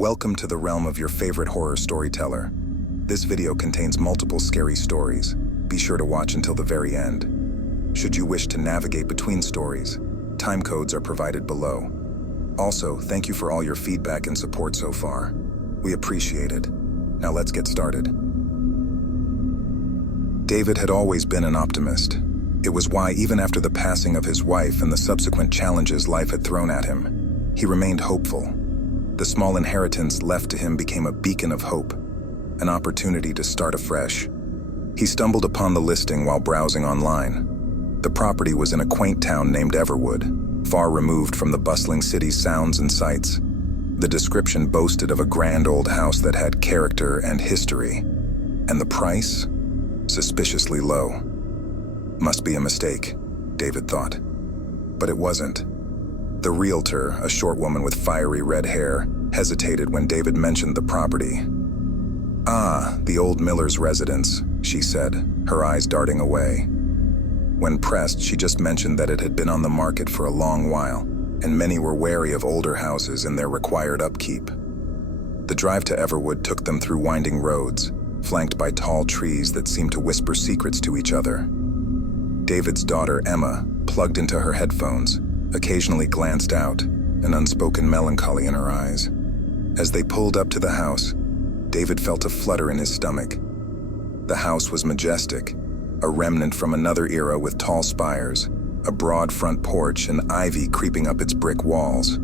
Welcome to the realm of your favorite horror storyteller. This video contains multiple scary stories. Be sure to watch until the very end. Should you wish to navigate between stories, time codes are provided below. Also, thank you for all your feedback and support so far. We appreciate it. Now let's get started. David had always been an optimist. It was why, even after the passing of his wife and the subsequent challenges life had thrown at him, he remained hopeful. The small inheritance left to him became a beacon of hope, an opportunity to start afresh. He stumbled upon the listing while browsing online. The property was in a quaint town named Everwood, far removed from the bustling city's sounds and sights. The description boasted of a grand old house that had character and history, and the price? Suspiciously low. Must be a mistake, David thought. But it wasn't. The realtor, a short woman with fiery red hair, hesitated when David mentioned the property. "Ah, the old miller's residence," she said, her eyes darting away. When pressed, she just mentioned that it had been on the market for a long while, and many were wary of older houses and their required upkeep. The drive to Everwood took them through winding roads, flanked by tall trees that seemed to whisper secrets to each other. David's daughter, Emma, plugged into her headphones, occasionally glanced out, an unspoken melancholy in her eyes. As they pulled up to the house, David felt a flutter in his stomach. The house was majestic, a remnant from another era with tall spires, a broad front porch, and ivy creeping up its brick walls.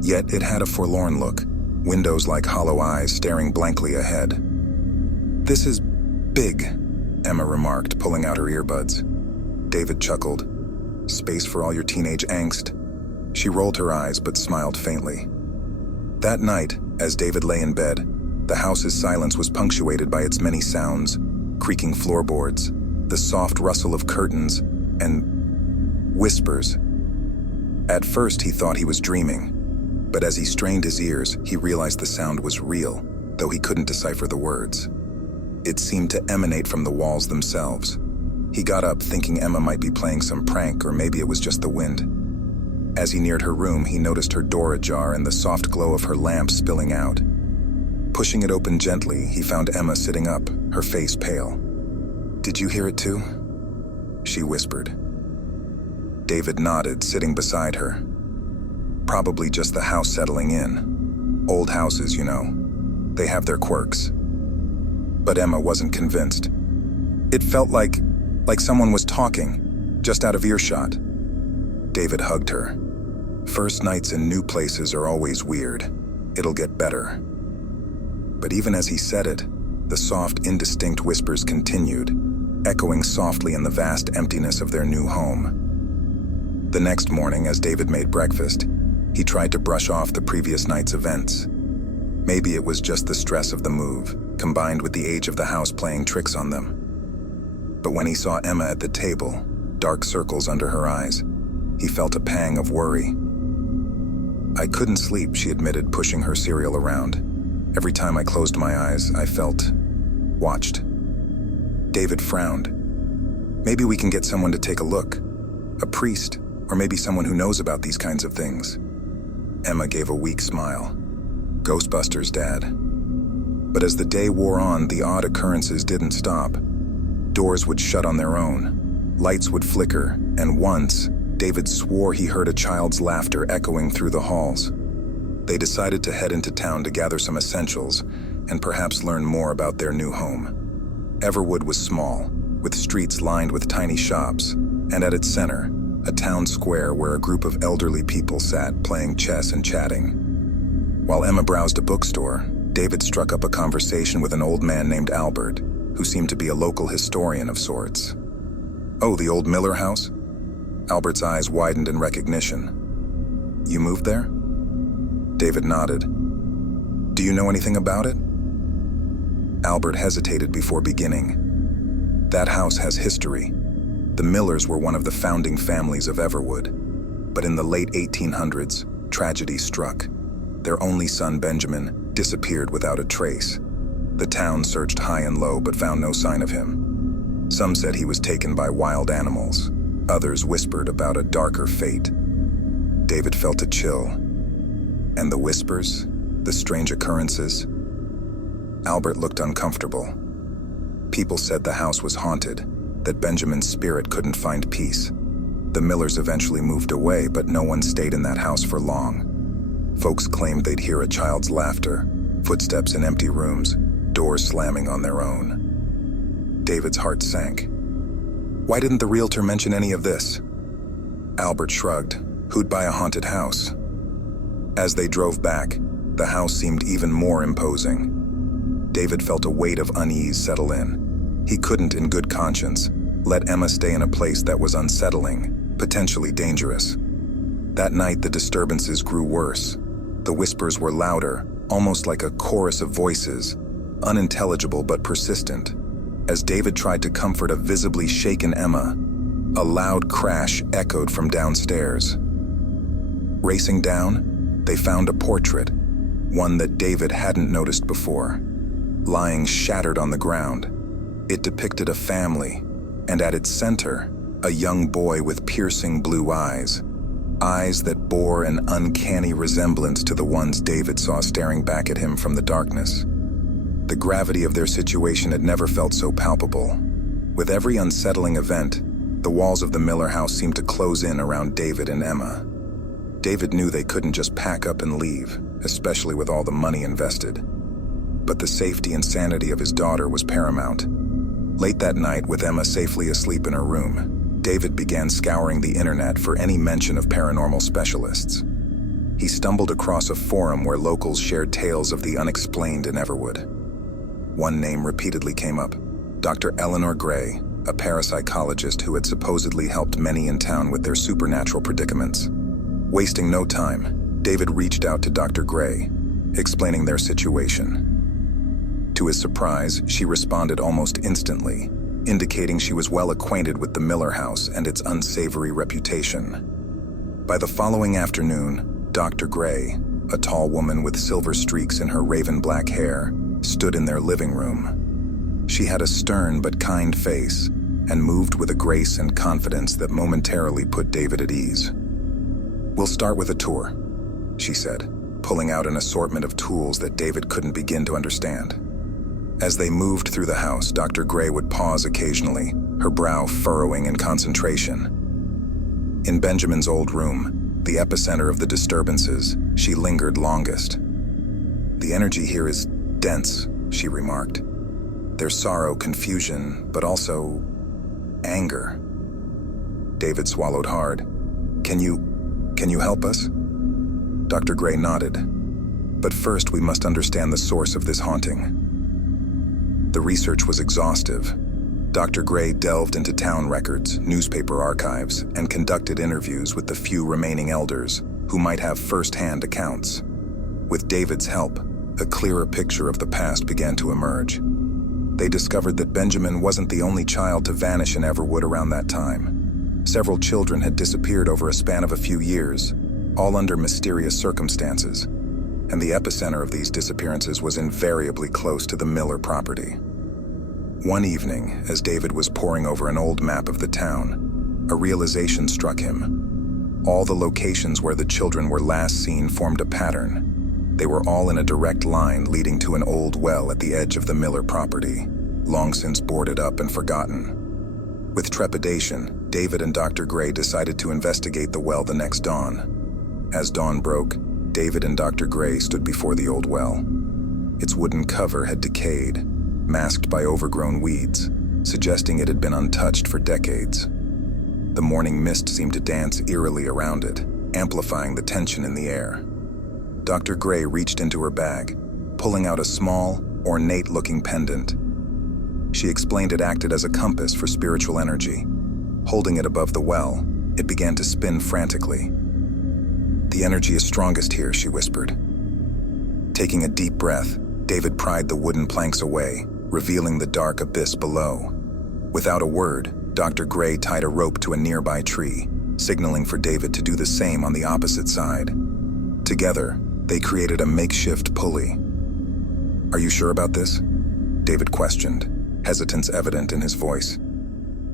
Yet it had a forlorn look, windows like hollow eyes staring blankly ahead. "This is big," Emma remarked, pulling out her earbuds. David chuckled. "Space for all your teenage angst." She rolled her eyes but smiled faintly. That night, as David lay in bed, the house's silence was punctuated by its many sounds: creaking floorboards, the soft rustle of curtains, and whispers. At first, he thought he was dreaming, but as he strained his ears, he realized the sound was real, though he couldn't decipher the words. It seemed to emanate from the walls themselves. He got up thinking Emma might be playing some prank, or maybe it was just the wind. As he neared her room, he noticed her door ajar and the soft glow of her lamp spilling out. Pushing it open gently, he found Emma sitting up, her face pale. "Did you hear it too?" she whispered. David nodded, sitting beside her. "Probably just the house settling in. Old houses, you know. They have their quirks." But Emma wasn't convinced. It felt like someone was talking, just out of earshot. David hugged her. "First nights in new places are always weird. It'll get better." But even as he said it, the soft, indistinct whispers continued, echoing softly in the vast emptiness of their new home. The next morning, as David made breakfast, he tried to brush off the previous night's events. Maybe it was just the stress of the move, combined with the age of the house playing tricks on them. But when he saw Emma at the table, dark circles under her eyes, he felt a pang of worry. "I couldn't sleep," she admitted, pushing her cereal around. "Every time I closed my eyes, I felt watched." David frowned. "Maybe we can get someone to take a look. A priest, or maybe someone who knows about these kinds of things." Emma gave a weak smile. "Ghostbusters, Dad." But as the day wore on, the odd occurrences didn't stop. Doors would shut on their own, lights would flicker, and once, David swore he heard a child's laughter echoing through the halls. They decided to head into town to gather some essentials and perhaps learn more about their new home. Everwood was small, with streets lined with tiny shops, and at its center, a town square where a group of elderly people sat playing chess and chatting. While Emma browsed a bookstore, David struck up a conversation with an old man named Albert, who seemed to be a local historian of sorts. "Oh, the old Miller house?" Albert's eyes widened in recognition. "You moved there?" David nodded. "Do you know anything about it?" Albert hesitated before beginning. "That house has history. The Millers were one of the founding families of Everwood. But in the late 1800s, tragedy struck. Their only son, Benjamin, disappeared without a trace. The town searched high and low but found no sign of him. Some said he was taken by wild animals. Others whispered about a darker fate. David felt a chill. And the whispers? The strange occurrences? Albert looked uncomfortable. People said the house was haunted, that Benjamin's spirit couldn't find peace. The Millers eventually moved away, but no one stayed in that house for long. Folks claimed they'd hear a child's laughter, footsteps in empty rooms, doors slamming on their own. David's heart sank. Why didn't the realtor mention any of this? Albert shrugged. Who'd buy a haunted house? As they drove back, the house seemed even more imposing. David felt a weight of unease settle in. He couldn't, in good conscience, let Emma stay in a place that was unsettling, potentially dangerous. That night, the disturbances grew worse. The whispers were louder, almost like a chorus of voices, unintelligible but persistent. As David tried to comfort a visibly shaken Emma, a loud crash echoed from downstairs. Racing down, they found a portrait, one that David hadn't noticed before, lying shattered on the ground. It depicted a family, and at its center, a young boy with piercing blue eyes that bore an uncanny resemblance to the ones David saw staring back at him from the darkness. The gravity of their situation had never felt so palpable. With every unsettling event, the walls of the Miller house seemed to close in around David and Emma. David knew they couldn't just pack up and leave, especially with all the money invested. But the safety and sanity of his daughter was paramount. Late that night, with Emma safely asleep in her room, David began scouring the internet for any mention of paranormal specialists. He stumbled across a forum where locals shared tales of the unexplained in Everwood. One name repeatedly came up: Dr. Eleanor Gray, a parapsychologist who had supposedly helped many in town with their supernatural predicaments. Wasting no time, David reached out to Dr. Gray, explaining their situation. To his surprise, she responded almost instantly, indicating she was well acquainted with the Miller house and its unsavory reputation. By the following afternoon, Dr. Gray, a tall woman with silver streaks in her raven black hair, stood in their living room. She had a stern but kind face and moved with a grace and confidence that momentarily put David at ease. "We'll start with a tour," she said, pulling out an assortment of tools that David couldn't begin to understand. As they moved through the house, Dr. Gray would pause occasionally, her brow furrowing in concentration. In Benjamin's old room, the epicenter of the disturbances, she lingered longest. "The energy here is dense," she remarked. "There's sorrow, confusion, but also anger." David swallowed hard. Can you help us?" Dr. Gray nodded. "But first we must understand the source of this haunting." The research was exhaustive. Dr. Gray delved into town records, newspaper archives, and conducted interviews with the few remaining elders who might have first-hand accounts. With David's help, a clearer picture of the past began to emerge. They discovered that Benjamin wasn't the only child to vanish in Everwood around that time. Several children had disappeared over a span of a few years, all under mysterious circumstances, and the epicenter of these disappearances was invariably close to the Miller property. One evening, as David was poring over an old map of the town, a realization struck him. All the locations where the children were last seen formed a pattern. They were all in a direct line leading to an old well at the edge of the Miller property, long since boarded up and forgotten. With trepidation, David and Dr. Gray decided to investigate the well the next dawn. As dawn broke, David and Dr. Gray stood before the old well. Its wooden cover had decayed, masked by overgrown weeds, suggesting it had been untouched for decades. The morning mist seemed to dance eerily around it, amplifying the tension in the air. Dr. Gray reached into her bag, pulling out a small, ornate-looking pendant. She explained it acted as a compass for spiritual energy. Holding it above the well, it began to spin frantically. "The energy is strongest here," she whispered. Taking a deep breath, David pried the wooden planks away, revealing the dark abyss below. Without a word, Dr. Gray tied a rope to a nearby tree, signaling for David to do the same on the opposite side. Together, they created a makeshift pulley. "Are you sure about this?" David questioned, hesitance evident in his voice.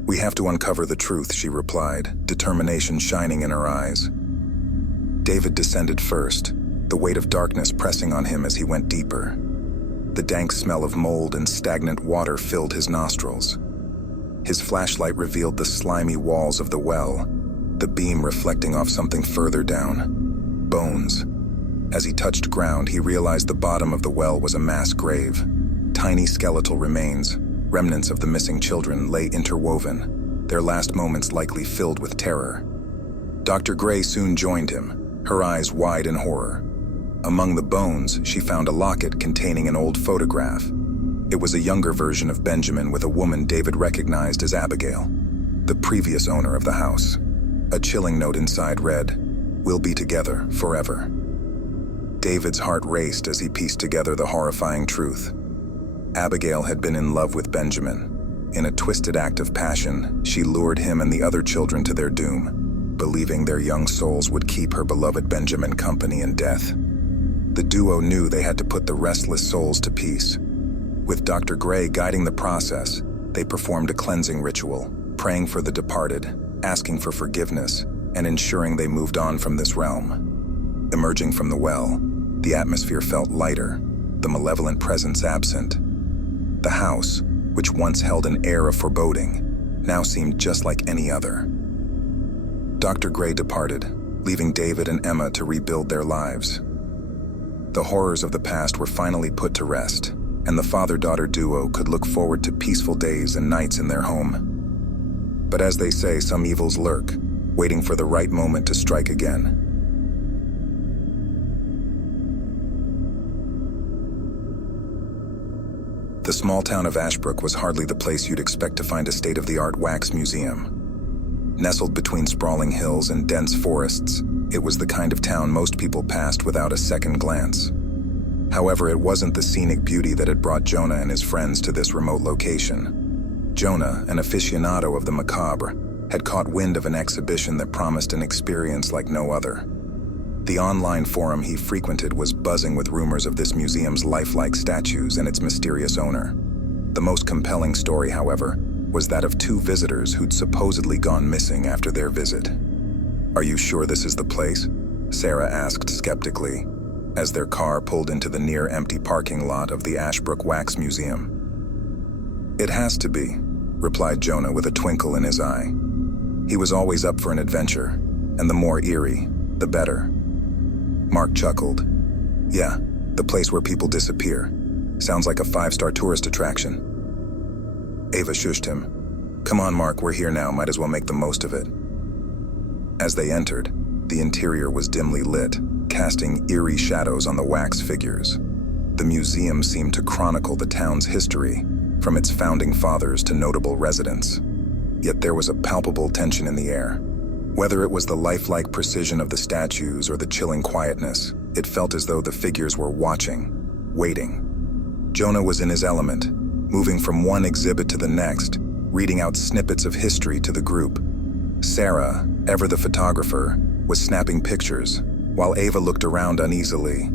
"We have to uncover the truth," she replied, determination shining in her eyes. David descended first, the weight of darkness pressing on him as he went deeper. The dank smell of mold and stagnant water filled his nostrils. His flashlight revealed the slimy walls of the well, the beam reflecting off something further down. Bones. As he touched ground, he realized the bottom of the well was a mass grave. Tiny skeletal remains, remnants of the missing children, lay interwoven, their last moments likely filled with terror. Dr. Gray soon joined him, her eyes wide in horror. Among the bones, she found a locket containing an old photograph. It was a younger version of Benjamin with a woman David recognized as Abigail, the previous owner of the house. A chilling note inside read, "We'll be together forever." David's heart raced as he pieced together the horrifying truth. Abigail had been in love with Benjamin. In a twisted act of passion, she lured him and the other children to their doom, believing their young souls would keep her beloved Benjamin company in death. The duo knew they had to put the restless souls to peace. With Dr. Gray guiding the process, they performed a cleansing ritual, praying for the departed, asking for forgiveness, and ensuring they moved on from this realm. Emerging from the well, the atmosphere felt lighter, the malevolent presence absent. The house, which once held an air of foreboding, now seemed just like any other. Dr. Gray departed, leaving David and Emma to rebuild their lives. The horrors of the past were finally put to rest, and the father-daughter duo could look forward to peaceful days and nights in their home. But as they say, some evils lurk, waiting for the right moment to strike again. The small town of Ashbrook was hardly the place you'd expect to find a state-of-the-art wax museum. Nestled between sprawling hills and dense forests, it was the kind of town most people passed without a second glance. However, it wasn't the scenic beauty that had brought Jonah and his friends to this remote location. Jonah, an aficionado of the macabre, had caught wind of an exhibition that promised an experience like no other. The online forum he frequented was buzzing with rumors of this museum's lifelike statues and its mysterious owner. The most compelling story, however, was that of two visitors who'd supposedly gone missing after their visit. "Are you sure this is the place?" Sarah asked skeptically, as their car pulled into the near-empty parking lot of the Ashbrook Wax Museum. "It has to be," replied Jonah with a twinkle in his eye. He was always up for an adventure, and the more eerie, the better. Mark chuckled. "Yeah, the place where people disappear. Sounds like a 5-star tourist attraction." Ava shushed him. "Come on, Mark, we're here now, might as well make the most of it." As they entered, the interior was dimly lit, casting eerie shadows on the wax figures. The museum seemed to chronicle the town's history, from its founding fathers to notable residents. Yet there was a palpable tension in the air. Whether it was the lifelike precision of the statues or the chilling quietness, it felt as though the figures were watching, waiting. Jonah was in his element, moving from one exhibit to the next, reading out snippets of history to the group. Sarah, ever the photographer, was snapping pictures, while Ava looked around uneasily.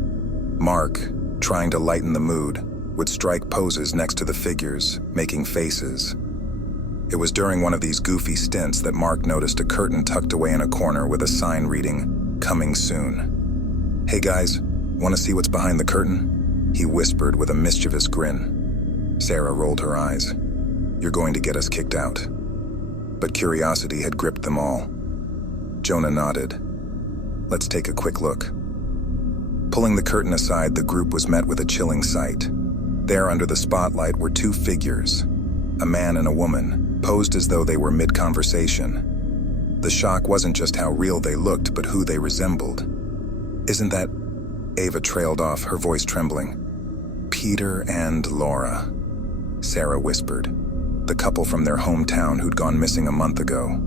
Mark, trying to lighten the mood, would strike poses next to the figures, making faces. It was during one of these goofy stints that Mark noticed a curtain tucked away in a corner with a sign reading, "Coming soon." "Hey guys, want to see what's behind the curtain?" he whispered with a mischievous grin. Sarah rolled her eyes. "You're going to get us kicked out." But curiosity had gripped them all. Jonah nodded. "Let's take a quick look." Pulling the curtain aside, the group was met with a chilling sight. There under the spotlight were two figures, a man and a woman, posed as though they were mid-conversation. The shock wasn't just how real they looked, but who they resembled. "Isn't that—" Ava trailed off, her voice trembling. "Peter and Laura," Sarah whispered, the couple from their hometown who'd gone missing a month ago.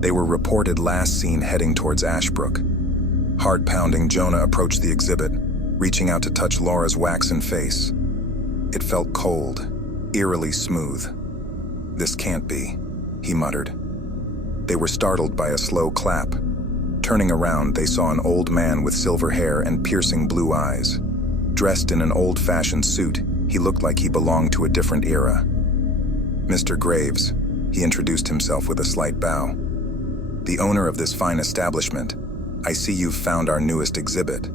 They were reported last seen heading towards Ashbrook. Heart-pounding, Jonah approached the exhibit, reaching out to touch Laura's waxen face. It felt cold, eerily smooth. "This can't be," he muttered. They were startled by a slow clap. Turning around, they saw an old man with silver hair and piercing blue eyes. Dressed in an old-fashioned suit, he looked like he belonged to a different era. "Mr. Graves," he introduced himself with a slight bow. "The owner of this fine establishment. I see you've found our newest exhibit."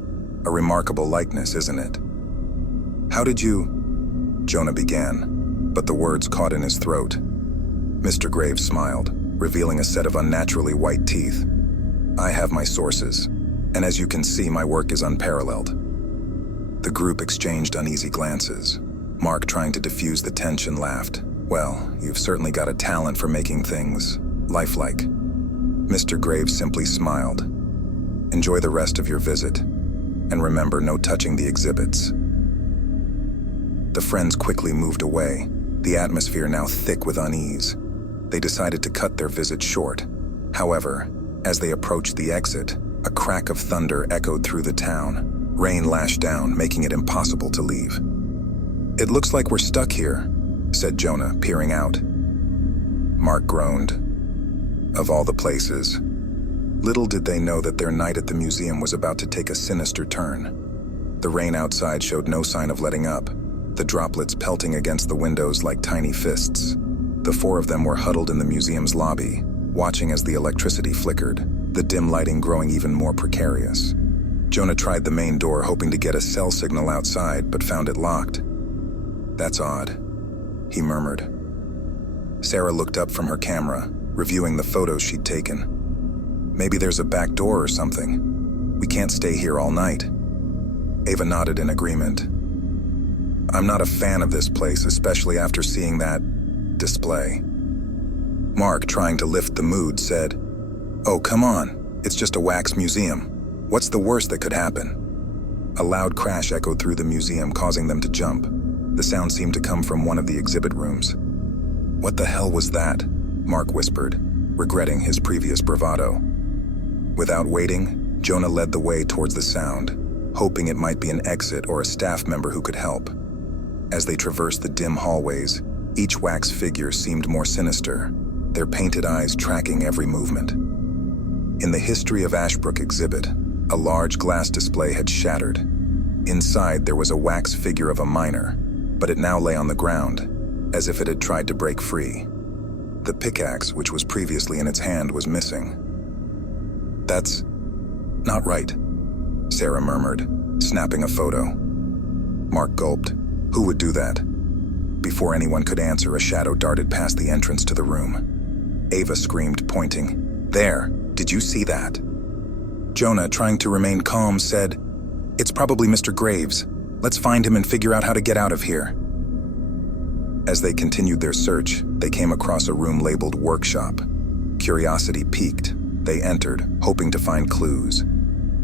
A remarkable likeness, isn't it? How did you... Jonah began, but the words caught in his throat. Mr. Graves smiled, revealing a set of unnaturally white teeth. I have my sources, and as you can see, my work is unparalleled. The group exchanged uneasy glances. Mark, trying to diffuse the tension, laughed. Well, you've certainly got a talent for making things lifelike. Mr. Graves simply smiled. Enjoy the rest of your visit, and remember, no touching the exhibits. The friends quickly moved away, the atmosphere now thick with unease. They decided to cut their visit short. However, as they approached the exit, a crack of thunder echoed through the town. Rain lashed down, making it impossible to leave. It looks like we're stuck here, said Jonah, peering out. Mark groaned. Of all the places. Little did they know that their night at the museum was about to take a sinister turn. The rain outside showed no sign of letting up, the droplets pelting against the windows like tiny fists. The four of them were huddled in the museum's lobby, watching as the electricity flickered, the dim lighting growing even more precarious. Jonah tried the main door, hoping to get a cell signal outside, but found it locked. That's odd, he murmured. Sarah looked up from her camera, reviewing the photos she'd taken. Maybe there's a back door or something. We can't stay here all night. Ava nodded in agreement. I'm not a fan of this place, especially after seeing that display. Mark, trying to lift the mood, said, Oh, come on, it's just a wax museum. What's the worst that could happen? A loud crash echoed through the museum, causing them to jump. The sound seemed to come from one of the exhibit rooms. What the hell was that? Mark whispered, regretting his previous bravado. Without waiting, Jonah led the way towards the sound, hoping it might be an exit or a staff member who could help. As they traversed the dim hallways, each wax figure seemed more sinister, their painted eyes tracking every movement. In the History of Ashbrook exhibit, a large glass display had shattered. Inside, there was a wax figure of a miner, but it now lay on the ground, as if it had tried to break free. The pickaxe, which was previously in its hand, was missing. That's not right, Sarah murmured, snapping a photo. Mark gulped. Who would do that? Before anyone could answer, a shadow darted past the entrance to the room. Ava screamed, pointing. There, did you see that? Jonah, trying to remain calm, said, It's probably Mr. Graves. Let's find him and figure out how to get out of here. As they continued their search, they came across a room labeled Workshop. Curiosity piqued. They entered, hoping to find clues.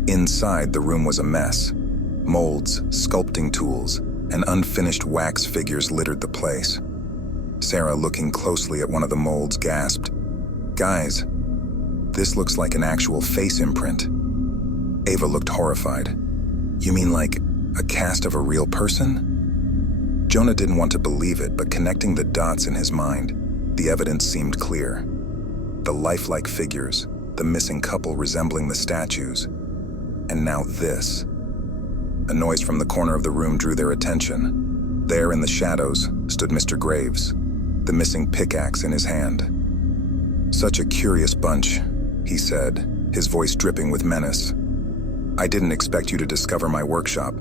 Inside, the room was a mess. Molds, sculpting tools, and unfinished wax figures littered the place. Sarah, looking closely at one of the molds, gasped, Guys, this looks like an actual face imprint. Ava looked horrified. You mean like a cast of a real person? Jonah didn't want to believe it, but connecting the dots in his mind, the evidence seemed clear. The lifelike figures, the missing couple resembling the statues, and now this. A noise from the corner of the room drew their attention. There in the shadows stood Mr. Graves, the missing pickaxe in his hand. Such a curious bunch, he said, his voice dripping with menace. I didn't expect you to discover my workshop.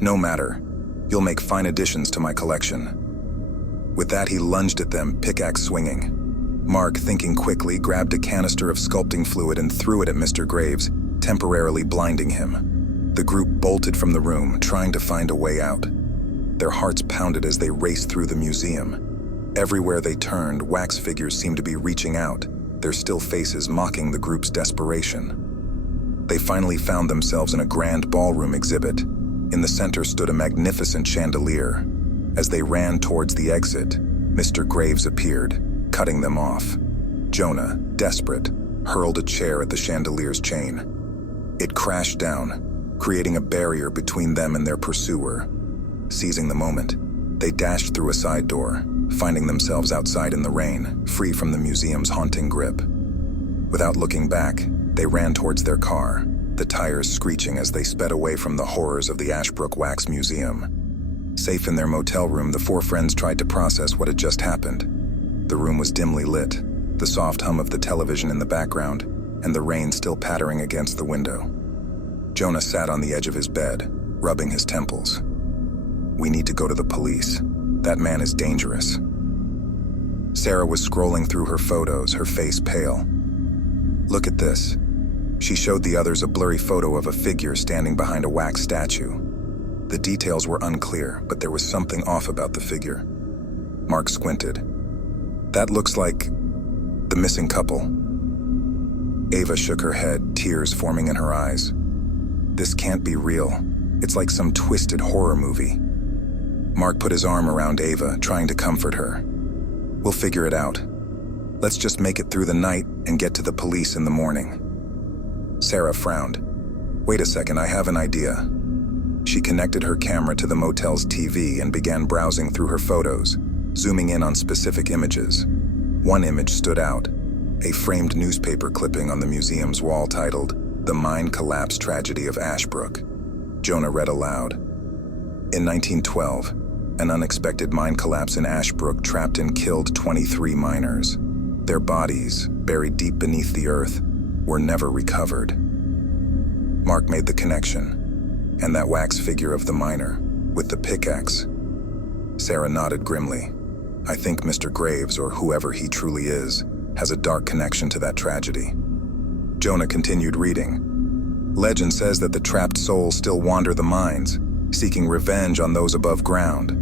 No matter, you'll make fine additions to my collection. With that, he lunged at them, pickaxe swinging. Mark, thinking quickly, grabbed a canister of sculpting fluid and threw it at Mr. Graves, temporarily blinding him. The group bolted from the room, trying to find a way out. Their hearts pounded as they raced through the museum. Everywhere they turned, wax figures seemed to be reaching out, their still faces mocking the group's desperation. They finally found themselves in a grand ballroom exhibit. In the center stood a magnificent chandelier. As they ran towards the exit, Mr. Graves appeared, cutting them off. Jonah, desperate, hurled a chair at the chandelier's chain. It crashed down, creating a barrier between them and their pursuer. Seizing the moment, they dashed through a side door, finding themselves outside in the rain, free from the museum's haunting grip. Without looking back, they ran towards their car, the tires screeching as they sped away from the horrors of the Ashbrook Wax Museum. Safe in their motel room, the four friends tried to process what had just happened. The room was dimly lit, the soft hum of the television in the background, and the rain still pattering against the window. Jonah sat on the edge of his bed, rubbing his temples. "We need to go to the police. That man is dangerous." Sarah was scrolling through her photos, her face pale. "Look at this." She showed the others a blurry photo of a figure standing behind a wax statue. The details were unclear, but there was something off about the figure. Mark squinted. "That looks like the missing couple." Ava shook her head, tears forming in her eyes. "This can't be real. It's like some twisted horror movie." Mark put his arm around Ava, trying to comfort her. "We'll figure it out. Let's just make it through the night and get to the police in the morning." Sarah frowned. "Wait a second, I have an idea." She connected her camera to the motel's TV and began browsing through her photos, zooming in on specific images. One image stood out, a framed newspaper clipping on the museum's wall titled, "The Mine Collapse Tragedy of Ashbrook." Jonah read aloud. In 1912, an unexpected mine collapse in Ashbrook trapped and killed 23 miners. Their bodies, buried deep beneath the earth, were never recovered. Mark made the connection. And that wax figure of the miner, with the pickaxe. Sarah nodded grimly. "I think Mr. Graves, or whoever he truly is, has a dark connection to that tragedy." Jonah continued reading. "Legend says that the trapped souls still wander the mines, seeking revenge on those above ground.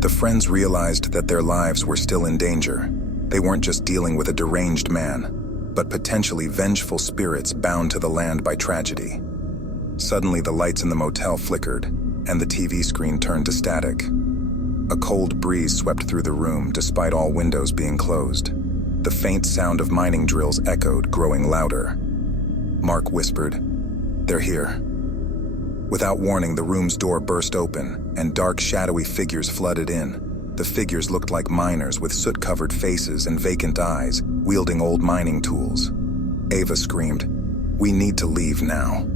The friends realized that their lives were still in danger. They weren't just dealing with a deranged man, but potentially vengeful spirits bound to the land by tragedy." Suddenly, the lights in the motel flickered, and the TV screen turned to static. A cold breeze swept through the room, despite all windows being closed. The faint sound of mining drills echoed, growing louder. Mark whispered, "They're here." Without warning, the room's door burst open, and dark, shadowy figures flooded in. The figures looked like miners with soot-covered faces and vacant eyes, wielding old mining tools. Ava screamed, "We need to leave now."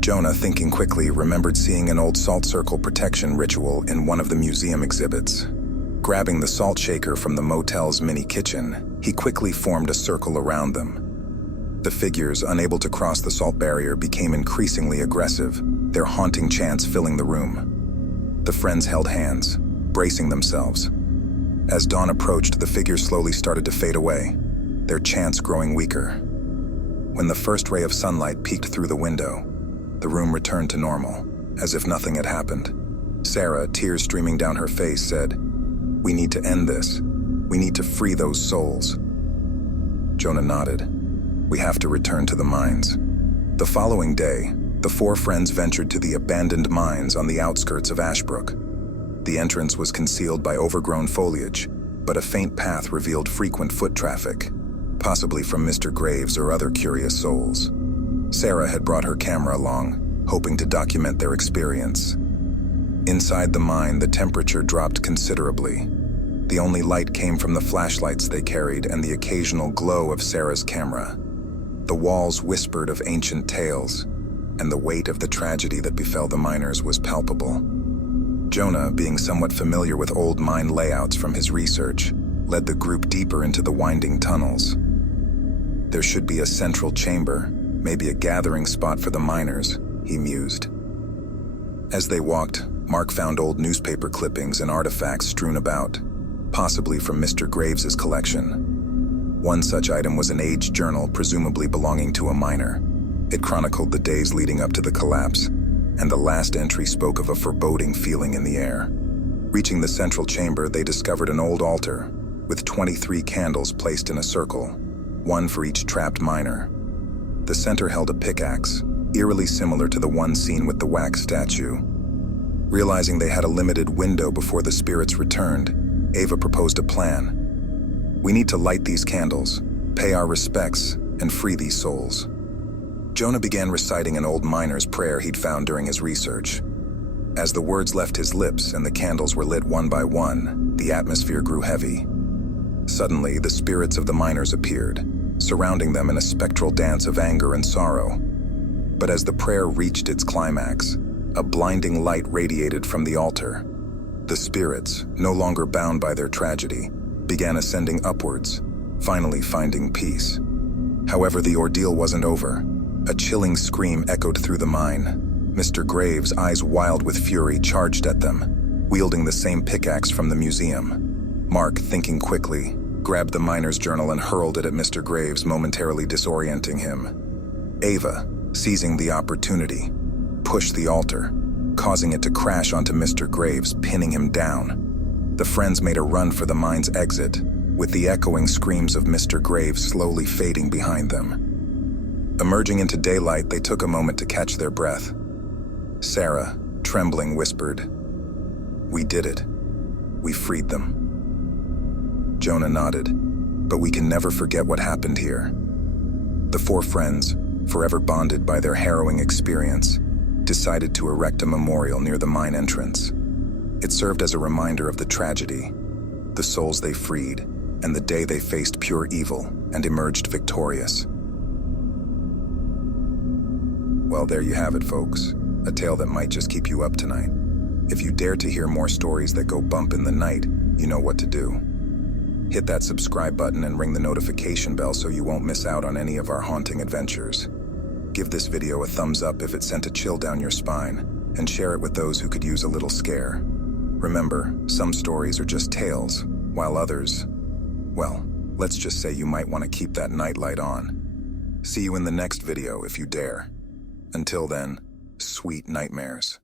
Jonah, thinking quickly, remembered seeing an old salt circle protection ritual in one of the museum exhibits. Grabbing the salt shaker from the motel's mini kitchen, he quickly formed a circle around them. The figures, unable to cross the salt barrier, became increasingly aggressive, their haunting chants filling the room. The friends held hands, bracing themselves. As dawn approached, the figures slowly started to fade away, their chants growing weaker. When the first ray of sunlight peeked through the window, the room returned to normal, as if nothing had happened. Sarah, tears streaming down her face, said, "We need to end this. We need to free those souls." Jonah nodded. "We have to return to the mines." The following day, the four friends ventured to the abandoned mines on the outskirts of Ashbrook. The entrance was concealed by overgrown foliage, but a faint path revealed frequent foot traffic, possibly from Mr. Graves or other curious souls. Sarah had brought her camera along, hoping to document their experience. Inside the mine, the temperature dropped considerably. The only light came from the flashlights they carried and the occasional glow of Sarah's camera. The walls whispered of ancient tales, and the weight of the tragedy that befell the miners was palpable. Jonah, being somewhat familiar with old mine layouts from his research, led the group deeper into the winding tunnels. There should be a central chamber, maybe a gathering spot for the miners, he mused. As they walked, Mark found old newspaper clippings and artifacts strewn about, possibly from Mr. Graves's collection. One such item was an aged journal, presumably belonging to a miner. It chronicled the days leading up to the collapse, and the last entry spoke of a foreboding feeling in the air. Reaching the central chamber, they discovered an old altar, with 23 candles placed in a circle, one for each trapped miner. The center held a pickaxe, eerily similar to the one seen with the wax statue. Realizing they had a limited window before the spirits returned, Ava proposed a plan. "We need to light these candles, pay our respects, and free these souls." Jonah began reciting an old miner's prayer he'd found during his research. As the words left his lips and the candles were lit one by one, the atmosphere grew heavy. Suddenly, the spirits of the miners appeared, surrounding them in a spectral dance of anger and sorrow. But as the prayer reached its climax, a blinding light radiated from the altar. The spirits, no longer bound by their tragedy, began ascending upwards, finally finding peace. However, the ordeal wasn't over. A chilling scream echoed through the mine. Mr. Graves, eyes wild with fury, charged at them, wielding the same pickaxe from the museum. Mark, thinking quickly, grabbed the miner's journal and hurled it at Mr. Graves, momentarily disorienting him. Ava, seizing the opportunity, pushed the altar, causing it to crash onto Mr. Graves, pinning him down. The friends made a run for the mine's exit, with the echoing screams of Mr. Graves slowly fading behind them. Emerging into daylight, they took a moment to catch their breath. Sarah, trembling, whispered, "We did it. We freed them." Jonah nodded, "But we can never forget what happened here." The four friends, forever bonded by their harrowing experience, decided to erect a memorial near the mine entrance. It served as a reminder of the tragedy, the souls they freed, and the day they faced pure evil and emerged victorious. Well, there you have it, folks. A tale that might just keep you up tonight. If you dare to hear more stories that go bump in the night, you know what to do. Hit that subscribe button and ring the notification bell so you won't miss out on any of our haunting adventures. Give this video a thumbs up if it sent a chill down your spine, and share it with those who could use a little scare. Remember, some stories are just tales, while others, well, let's just say you might want to keep that nightlight on. See you in the next video if you dare. Until then, sweet nightmares.